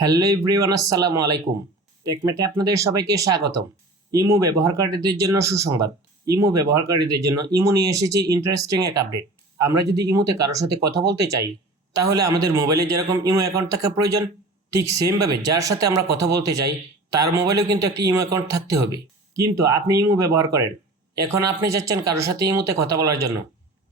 Hello everyone, আসসালামু আলাইকুম। টেকমেটে আপনাদের সবাইকে স্বাগতম। ইমো ব্যবহারকারীদের জন্য সুসংবাদ। ইমো ব্যবহারকারীদের জন্য ইমো নিয়ে এসেছে ইন্টারেস্টিং এক আপডেট। আমরা যদি ইমোতে কারোর সাথে কথা বলতে চাই, তাহলে আমাদের মোবাইলে যেরকম ইমো অ্যাকাউন্ট থাকা প্রয়োজন, ঠিক সেমভাবে যার সাথে আমরা কথা বলতে চাই তার মোবাইলেও কিন্তু একটি ইমো অ্যাকাউন্ট থাকতে হবে। কিন্তু আপনি ইমো ব্যবহার করেন, এখন আপনি চাচ্ছেন কারোর সাথে ইমোতে কথা বলার জন্য,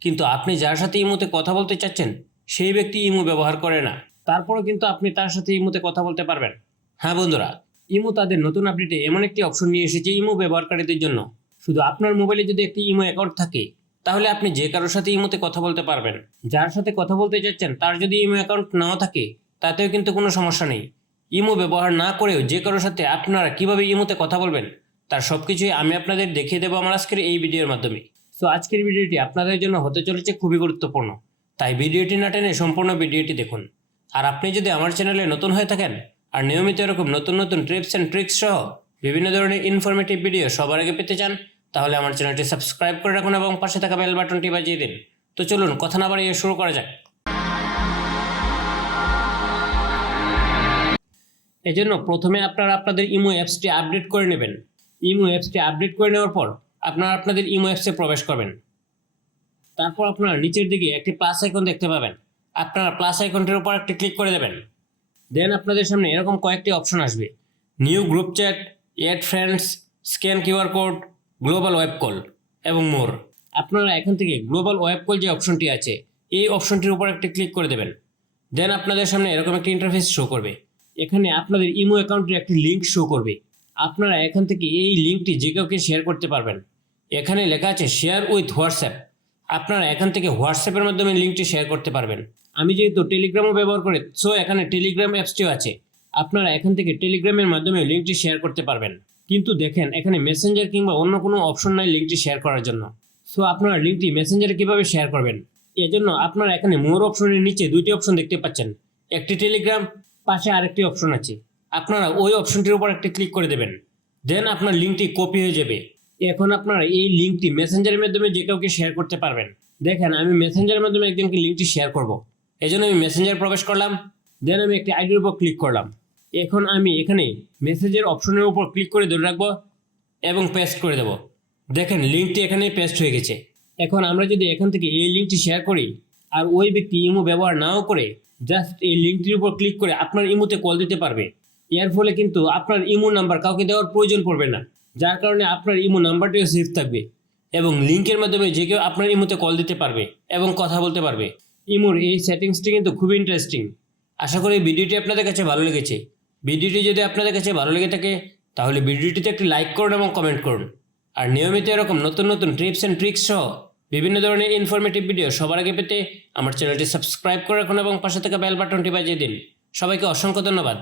কিন্তু আপনি যার সাথে ইমোতে কথা বলতে চাচ্ছেন সেই ব্যক্তি ইমো ব্যবহার করে না। তারপরেও কিন্তু আপনি তার সাথে ইমোতে কথা বলতে পারবেন। হ্যাঁ বন্ধুরা, ইমো তাদের নতুন আপডেটে এমন একটি অপশন নিয়ে এসেছে ইমো ব্যবহারকারীদের জন্য। শুধু আপনার মোবাইলে যদি একটি ইমো অ্যাকাউন্ট থাকে, তাহলে আপনি যে কারোর সাথে ইমোতে কথা বলতে পারবেন। যার সাথে কথা বলতে চাচ্ছেন তার যদি ইমো অ্যাকাউন্ট নাও থাকে, তাতেও কিন্তু কোনো সমস্যা নেই। ইমো ব্যবহার না করেও যে কারোর সাথে আপনারা কিভাবে ইমোতে কথা বলবেন তার সবকিছুই আমি আপনাদের দেখিয়ে দেবো আমার আজকের এই ভিডিওর মাধ্যমে। সো আজকের ভিডিওটি আপনাদের জন্য হতে চলেছে খুবই গুরুত্বপূর্ণ, তাই ভিডিওটি না টেনে সম্পূর্ণ ভিডিওটি দেখুন। আর আপনি যদি আমার চ্যানেলে নতুন হয়ে থাকেন আর নিয়মিত এরকম নতুন নতুন টিপস অ্যান্ড ট্রিক্স সহ বিভিন্ন ধরনের ইনফরমেটিভ ভিডিও সবার আগে পেতে চান, তাহলে আমার চ্যানেলটি সাবস্ক্রাইব করে রাখুন এবং পাশে থাকা বেল বাটনটি বাজিয়ে দিন। তো চলুন কথা না বাড়িয়ে শুরু করা যাক। এজন্য প্রথমে আপনারা আপনাদের ইমো অ্যাপসটি আপডেট করে নেবেন। ইমো অ্যাপসটি আপডেট করে নেওয়ার পর আপনারা আপনাদের ইমো অ্যাপসে প্রবেশ করবেন। তারপর আপনারা নিচের দিকে একটি প্লাস আইকন দেখতে পাবেন, আপনারা প্লাস আইকনটির উপর একটি ক্লিক করে দেবেন। দেন আপনাদের সামনে এরকম কয়েকটি অপশন আসবে: new group chat, add friends, scan QR code, global web call এবং মোর। আপনারা এখান থেকে গ্লোবাল ওয়েব কল যে অপশনটি আছে এই অপশনটির উপর একটি ক্লিক করে দেবেন। দেন আপনাদের সামনে এরকম একটি ইন্টারফেস শো করবে। এখানে আপনাদের ইমো অ্যাকাউন্টের একটি লিঙ্ক শো করবে। আপনারা এখান থেকে এই লিঙ্কটি যে কাউকে শেয়ার করতে পারবেন। এখানে লেখা আছে শেয়ার উইথ হোয়াটসঅ্যাপ। আপনারা এখান থেকে হোয়াটসঅ্যাপের মাধ্যমে লিঙ্কটি শেয়ার করতে পারবেন। আমি যেহেতু টেলিগ্রামও ব্যবহার করি, সো এখানে টেলিগ্রাম অ্যাপসটিও আছে। আপনারা এখান থেকে টেলিগ্রামের মাধ্যমে লিঙ্কটি শেয়ার করতে পারবেন। কিন্তু দেখেন এখানে মেসেঞ্জার কিংবা অন্য কোনো অপশন নাই লিঙ্কটি শেয়ার করার জন্য। সো আপনারা লিঙ্কটি মেসেঞ্জারে কীভাবে শেয়ার করবেন? এজন্য আপনারা এখানে মোর অপশনের নিচে দুটি অপশন দেখতে পাচ্ছেন, একটি টেলিগ্রাম, পাশে আরেকটি অপশন আছে। আপনারা ওই অপশনটির উপর একটি ক্লিক করে দেবেন। দেন আপনার লিঙ্কটি কপি হয়ে যাবে। এখন আপনারা এই লিঙ্কটি মেসেঞ্জারের মাধ্যমে যে কাউকে শেয়ার করতে পারবেন। দেখেন আমি মেসেঞ্জারের মাধ্যমে একজনকে লিঙ্কটি শেয়ার করব। এজন্য আমি মেসেঞ্জার প্রবেশ করলাম। দেন আমি একটি আইডির উপর ক্লিক করলাম। এখন আমি এখানে মেসেজের অপশনের উপর ক্লিক করে ধরে রাখবো এবং পেস্ট করে দেব। দেখেন লিঙ্কটি এখানে পেস্ট হয়ে গেছে। এখন আমরা যদি এখান থেকে এই লিঙ্কটি শেয়ার করি আর ওই ব্যক্তি ইমো ব্যবহার নাও করে জাস্ট এই লিঙ্কটির উপর ক্লিক করে আপনার ইমোতে কল দিতে পারবে। এর ফলে কিন্তু আপনার ইমো নাম্বার কাউকে দেওয়ার প্রয়োজন পড়বে না, যার কারণে আপনার ইমো নাম্বারটিও সেভ থাকবে এবং লিঙ্কের মাধ্যমে যে কেউ আপনার ইমোতে কল দিতে পারবে এবং কথা বলতে পারবে। ইমোর এই সেটিংসটি কিন্তু খুবই ইন্টারেস্টিং। আশা করি ভিডিওটি আপনাদের কাছে ভালো লেগেছে। ভিডিওটি যদি আপনাদের কাছে ভালো লেগে থাকে তাহলে ভিডিওটিতে একটি লাইক করুন এবং কমেন্ট করুন। আর নিয়মিত এরকম নতুন নতুন টিপস অ্যান্ড ট্রিক্স সহ বিভিন্ন ধরনের ইনফরমেটিভ ভিডিও সবার আগে পেতে আমার চ্যানেলটি সাবস্ক্রাইব করে রাখুন এবং পাশে থাকা বেল বাটনটি বাজিয়ে দিন। সবাইকে অসংখ্য ধন্যবাদ।